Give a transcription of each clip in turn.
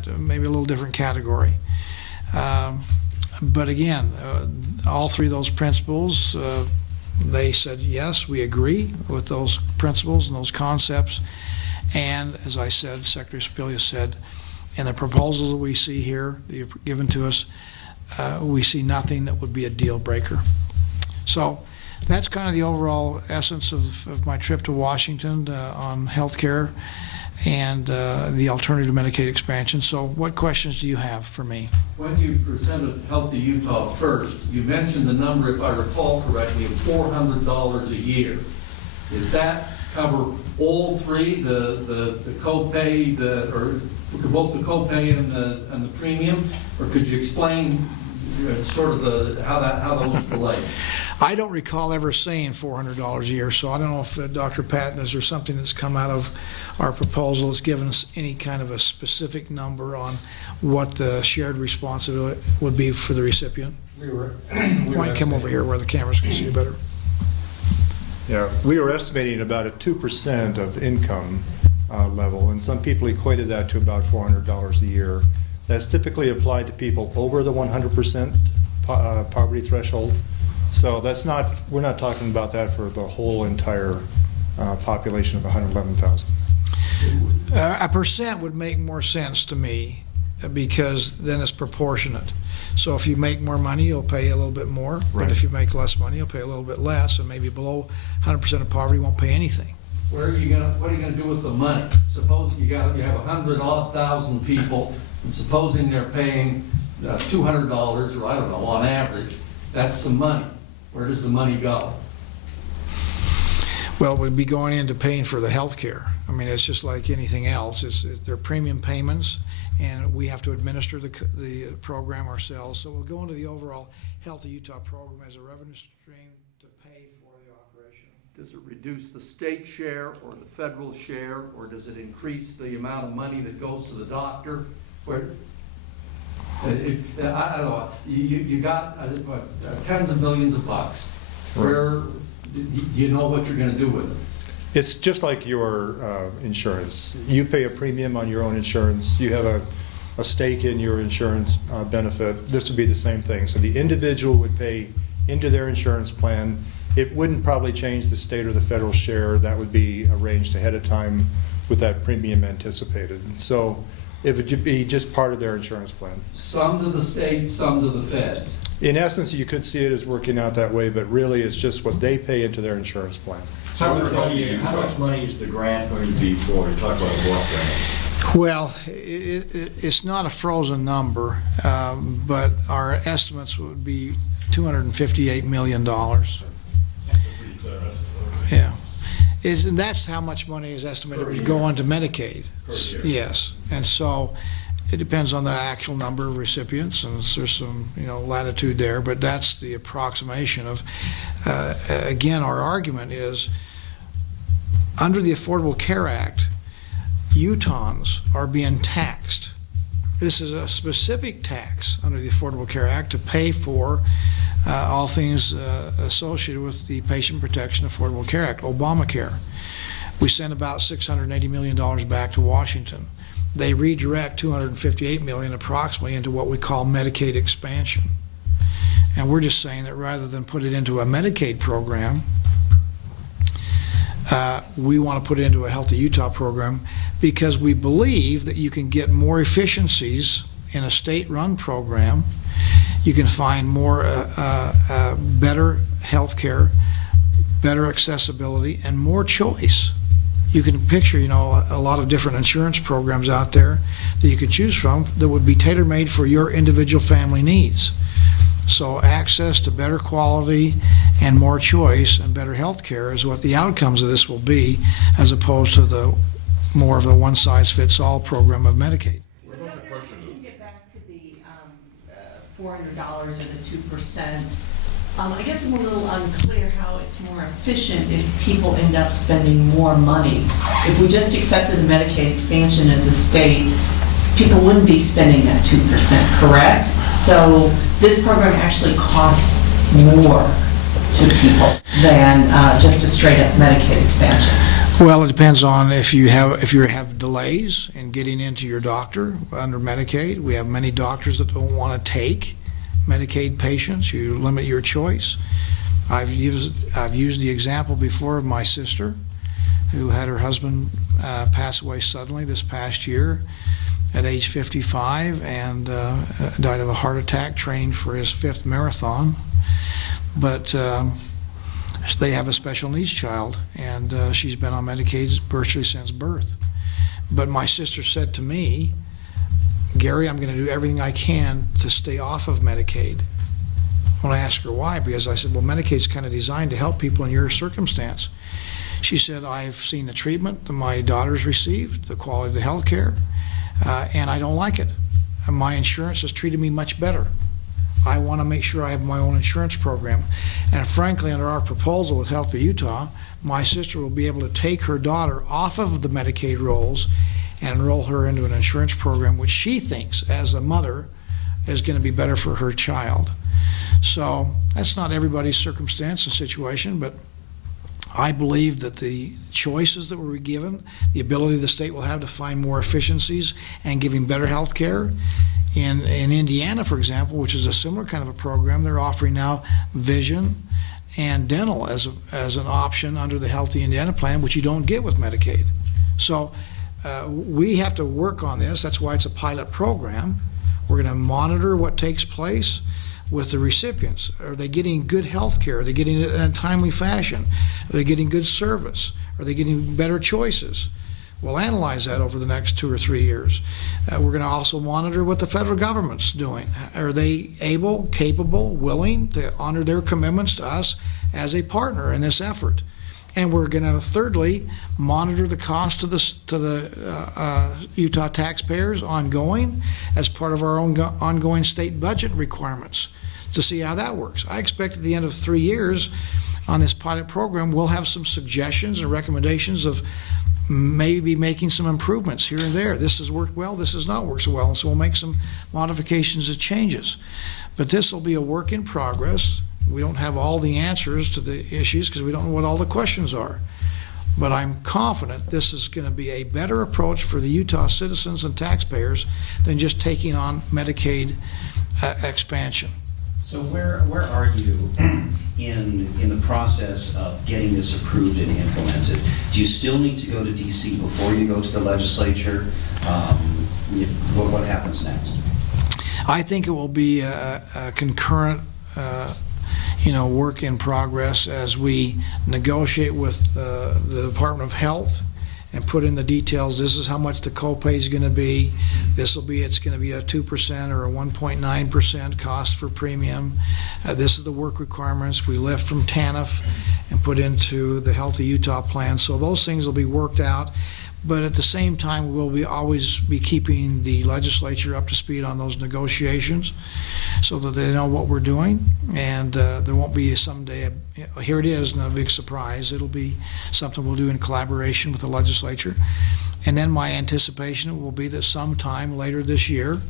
2%, maybe a little different category. But again, all three of those principles, they said, yes, we agree with those principles and those concepts. And as I said, Secretary Spillia said, in the proposals that we see here, that you've given to us, we see nothing that would be a deal breaker. So that's kind of the overall essence of my trip to Washington on health care and the alternative Medicaid expansion. So what questions do you have for me? When you presented Healthy Utah first, you mentioned the number, if I recall correctly, of $400 a year. Does that cover all three, the copay, or both the copay and the premium, or could you explain sort of how those relate? I don't recall ever saying $400 a year, so I don't know if Dr. Patton, is there something that's come out of our proposal that's given us any kind of a specific number on what the shared responsibility would be for the recipient? We were Why don't you come over here where the cameras can see you better? Yeah, we were estimating about a 2% of income level, and some people equated that to about $400 a year. That's typically applied to people over the 100% poverty threshold. So that's not, we're not talking about that for the whole entire population of 111,000. A percent would make more sense to me because then it's proportionate. So if you make more money, you'll pay a little bit more. Right. But if you make less money, you'll pay a little bit less. And maybe below 100% of poverty won't pay anything. What are you gonna do with the money? Suppose you have 100,000 people, and supposing they're paying $200, or I don't know, on average, that's some money. Where does the money go? Well, we'd be going into paying for the health care. I mean, it's just like anything else. It's their premium payments, and we have to administer the program ourselves. So we'll go into the overall Healthy Utah program as a revenue stream to pay for the operation. Does it reduce the state share or the federal share, or does it increase the amount of money that goes to the doctor? Where I don't know, you got tens of millions of bucks. Where do you know what you're going to do with it? It's just like your insurance. You pay a premium on your own insurance. You have a stake in your insurance benefit. This would be the same thing. So the individual would pay into their insurance plan. It wouldn't probably change the state or the federal share. That would be arranged ahead of time with that premium anticipated. So it would be just part of their insurance plan. Some to the state, some to the feds. In essence, you could see it as working out that way, but really it's just what they pay into their insurance plan. How much money is the grant going to be for? You talk about a block grant. Well, it's not a frozen number, but our estimates would be $258 million. Yeah. And that's how much money is estimated to go onto Medicaid. Yes. And so it depends on the actual number of recipients, and there's some latitude there, but that's the approximation of, again, our argument is under the Affordable Care Act, Utahns are being taxed. This is a specific tax under the Affordable Care Act to pay for all things associated with the Patient Protection Affordable Care Act, Obamacare. We sent about $680 million back to Washington. They redirect $258 million approximately into what we call Medicaid expansion. And we're just saying that rather than put it into a Medicaid program, we want to put it into a Healthy Utah program because we believe that you can get more efficiencies in a state-run program. You can find more better health care, better accessibility, and more choice. You can picture, a lot of different insurance programs out there that you could choose from that would be tailor-made for your individual family needs. So access to better quality and more choice and better health care is what the outcomes of this will be, as opposed to the more of the one-size-fits-all program of Medicaid. Get back to the $400 and the 2%. I guess I'm a little unclear how it's more efficient if people end up spending more money. If we just accepted the Medicaid expansion as a state, people wouldn't be spending that 2%, correct? So this program actually costs more to people than just a straight up Medicaid expansion. Well, it depends on if you have delays in getting into your doctor under Medicaid. We have many doctors that don't want to take Medicaid patients. You limit your choice. I've used the example before of my sister, who had her husband pass away suddenly this past year at age 55, and died of a heart attack training for his 5th marathon. But they have a special needs child, and she's been on Medicaid virtually since birth. But my sister said to me, "Gary, I'm going to do everything I can to stay off of Medicaid." When I asked her why, because I said, well, Medicaid's kind of designed to help people in your circumstance. She said, "I've seen the treatment that my daughter's received, the quality of the health care, and I don't like it. And my insurance has treated me much better. I want to make sure I have my own insurance program." And frankly, under our proposal with Healthy Utah, my sister will be able to take her daughter off of the Medicaid rolls and enroll her into an insurance program, which she thinks, as a mother, is going to be better for her child. So that's not everybody's circumstance and situation, but I believe that the choices that were given, the ability the state will have to find more efficiencies and giving better health care. In Indiana, for example, which is a similar kind of a program, they're offering now vision and dental as an option under the Healthy Indiana plan, which you don't get with Medicaid. So we have to work on this. That's why it's a pilot program. We're going to monitor what takes place with the recipients. Are they getting good health care? Are they getting it in a timely fashion? Are they getting good service? Are they getting better choices? We'll analyze that over the next 2 or 3 years. We're going to also monitor what the federal government's doing. Are they able, capable, willing to honor their commitments to us as a partner in this effort? And we're going to, thirdly, monitor the cost to the Utah taxpayers ongoing as part of our own ongoing state budget requirements to see how that works. I expect at the end of 3 years on this pilot program, we'll have some suggestions and recommendations of maybe making some improvements here and there. This has worked well, this has not worked so well, and so we'll make some modifications and changes. But this will be a work in progress. We don't have all the answers to the issues because we don't know what all the questions are. But I'm confident this is going to be a better approach for the Utah citizens and taxpayers than just taking on Medicaid expansion. So where are you in the process of getting this approved and implemented? Do you still need to go to DC before you go to the legislature? What happens next? I think it will be a concurrent work in progress as we negotiate with the Department of Health and put in the details. This is how much the copay is going to be. It's going to be a 2% or a 1.9% cost for premium. This is the work requirements we lift from TANF and put into the Healthy Utah plan. So those things will be worked out. But at the same time, we'll always be keeping the legislature up to speed on those negotiations so that they know what we're doing. And there won't be someday, here it is, and a big surprise. It'll be something we'll do in collaboration with the legislature. And then my anticipation will be that sometime later this year,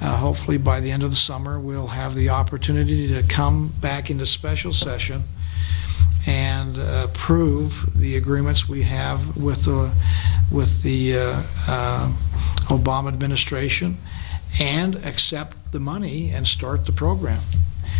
hopefully by the end of the summer, we'll have the opportunity to come back into special session and approve the agreements we have with the Obama administration and accept the money and start the program.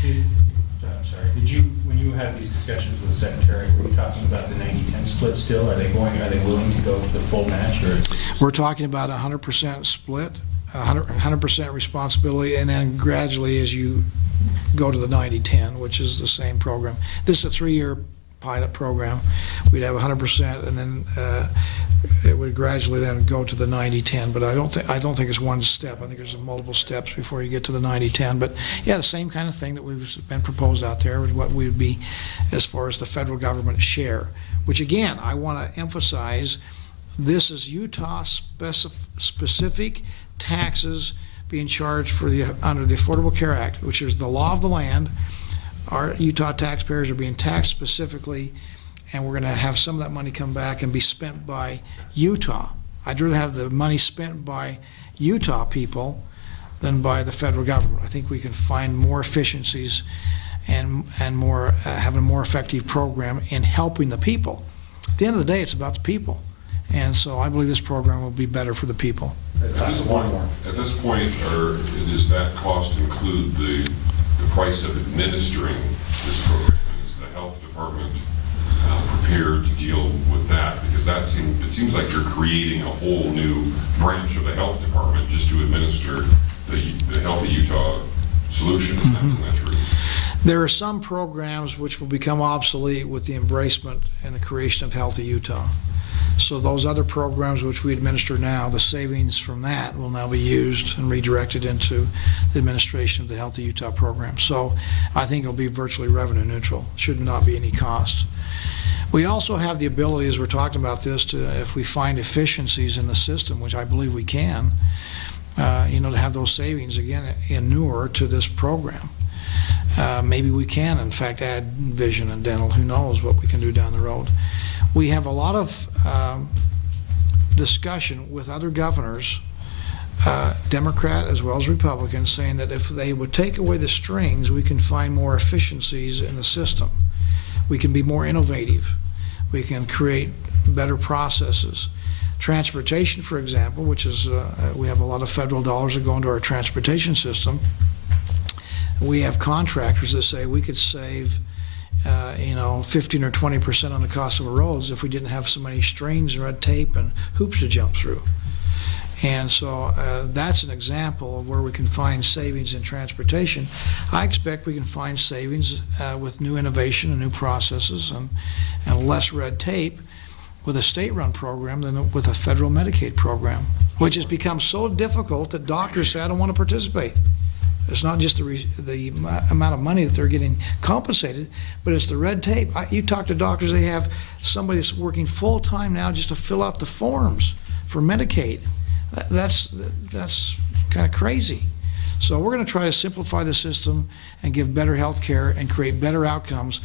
Did you, when you had these discussions with the secretary, were you talking about the 90-10 split still? Are they willing to go to the full match, or? We're talking about 100% split, 100% responsibility, and then gradually as you go to the 90-10, which is the same program. This is a 3-year pilot program. We'd have 100%, and then it would gradually then go to the 90-10. But I don't think it's one step. I think there's multiple steps before you get to the 90-10. But yeah, the same kind of thing that we've been proposed out there with what we would be as far as the federal government share. Which again, I want to emphasize, this is Utah specific taxes being charged for under the Affordable Care Act, which is the law of the land. Our Utah taxpayers are being taxed specifically, and we're going to have some of that money come back and be spent by Utah. I'd rather have the money spent by Utah people than by the federal government. I think we can find more efficiencies and more have a more effective program in helping the people. At the end of the day, it's about the people. And so I believe this program will be better for the people. At this point, does that cost include the price of administering this program? Is the health department prepared to deal with that? Because it seems like you're creating a whole new branch of the health department just to administer the Healthy Utah solution. Isn't that true? There are some programs which will become obsolete with the embracement and the creation of Healthy Utah. So those other programs which we administer now, the savings from that will now be used and redirected into the administration of the Healthy Utah program. So I think it'll be virtually revenue neutral. Should not be any cost. We also have the ability, as we're talking about this, to, if we find efficiencies in the system, which I believe we can, to have those savings again inure to this program. Maybe we can, in fact, add vision and dental. Who knows what we can do down the road. We have a lot of discussion with other governors, Democrat as well as Republicans, saying that if they would take away the strings, we can find more efficiencies in the system. We can be more innovative. We can create better processes. Transportation, for example, which is, we have a lot of federal dollars that go into our transportation system. We have contractors that say we could save 15 or 20% on the cost of our roads if we didn't have so many strings and red tape and hoops to jump through. And so that's an example of where we can find savings in transportation. I expect we can find savings with new innovation and new processes and less red tape with a state-run program than with a federal Medicaid program, which has become so difficult that doctors say, I don't want to participate. It's not just the amount of money that they're getting compensated, but it's the red tape. You talk to doctors, they have somebody that's working full-time now just to fill out the forms for Medicaid. That's kind of crazy. So we're going to try to simplify the system and give better health care and create better outcomes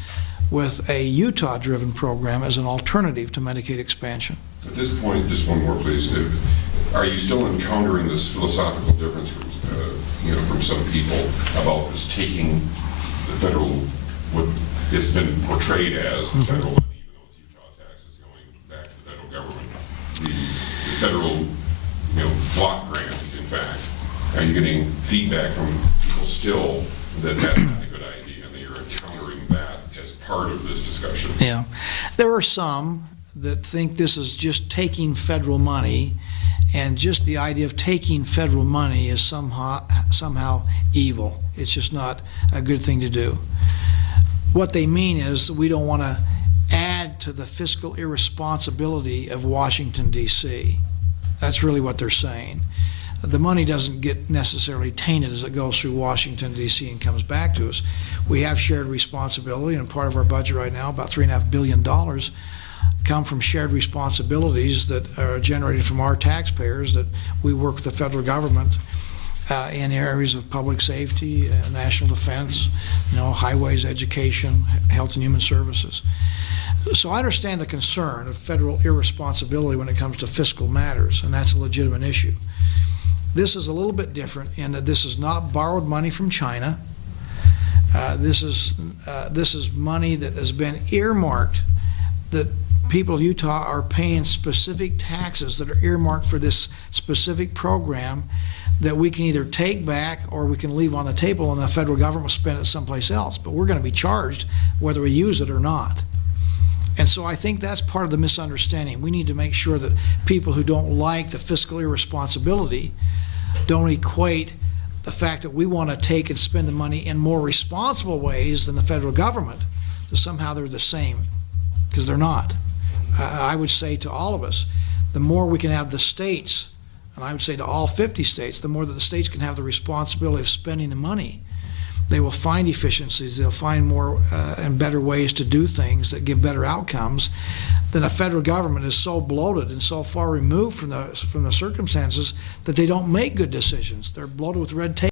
with a Utah-driven program as an alternative to Medicaid expansion. At this point, just one more, please. Are you still encountering this philosophical difference from some people about this taking the federal, what it's been portrayed as, the federal money, even though it's Utah taxes going back to the federal government, the federal block grant, in fact? Are you getting feedback from people still that that's not a good idea and that you're encountering that as part of this discussion? Yeah. There are some that think this is just taking federal money, and just the idea of taking federal money is somehow evil. It's just not a good thing to do. What they mean is we don't want to add to the fiscal irresponsibility of Washington, D.C. That's really what they're saying. The money doesn't get necessarily tainted as it goes through Washington, D.C. and comes back to us. We have shared responsibility, and part of our budget right now, about $3.5 billion, come from shared responsibilities that are generated from our taxpayers that we work with the federal government in areas of public safety, national defense, highways, education, health and human services. So I understand the concern of federal irresponsibility when it comes to fiscal matters, and that's a legitimate issue. This is a little bit different in that this is not borrowed money from China. This is money that has been earmarked, that people of Utah are paying specific taxes that are earmarked for this specific program that we can either take back or we can leave on the table and the federal government will spend it someplace else. But we're going to be charged whether we use it or not. And so I think that's part of the misunderstanding. We need to make sure that people who don't like the fiscal irresponsibility don't equate the fact that we want to take and spend the money in more responsible ways than the federal government, that somehow they're the same, because they're not. I would say to all of us, the more we can have the states, and I would say to all 50 states, the more that the states can have the responsibility of spending the money, they will find efficiencies, they'll find more and better ways to do things that give better outcomes. Then a federal government is so bloated and so far removed from the circumstances that they don't make good decisions. They're bloated with red tape.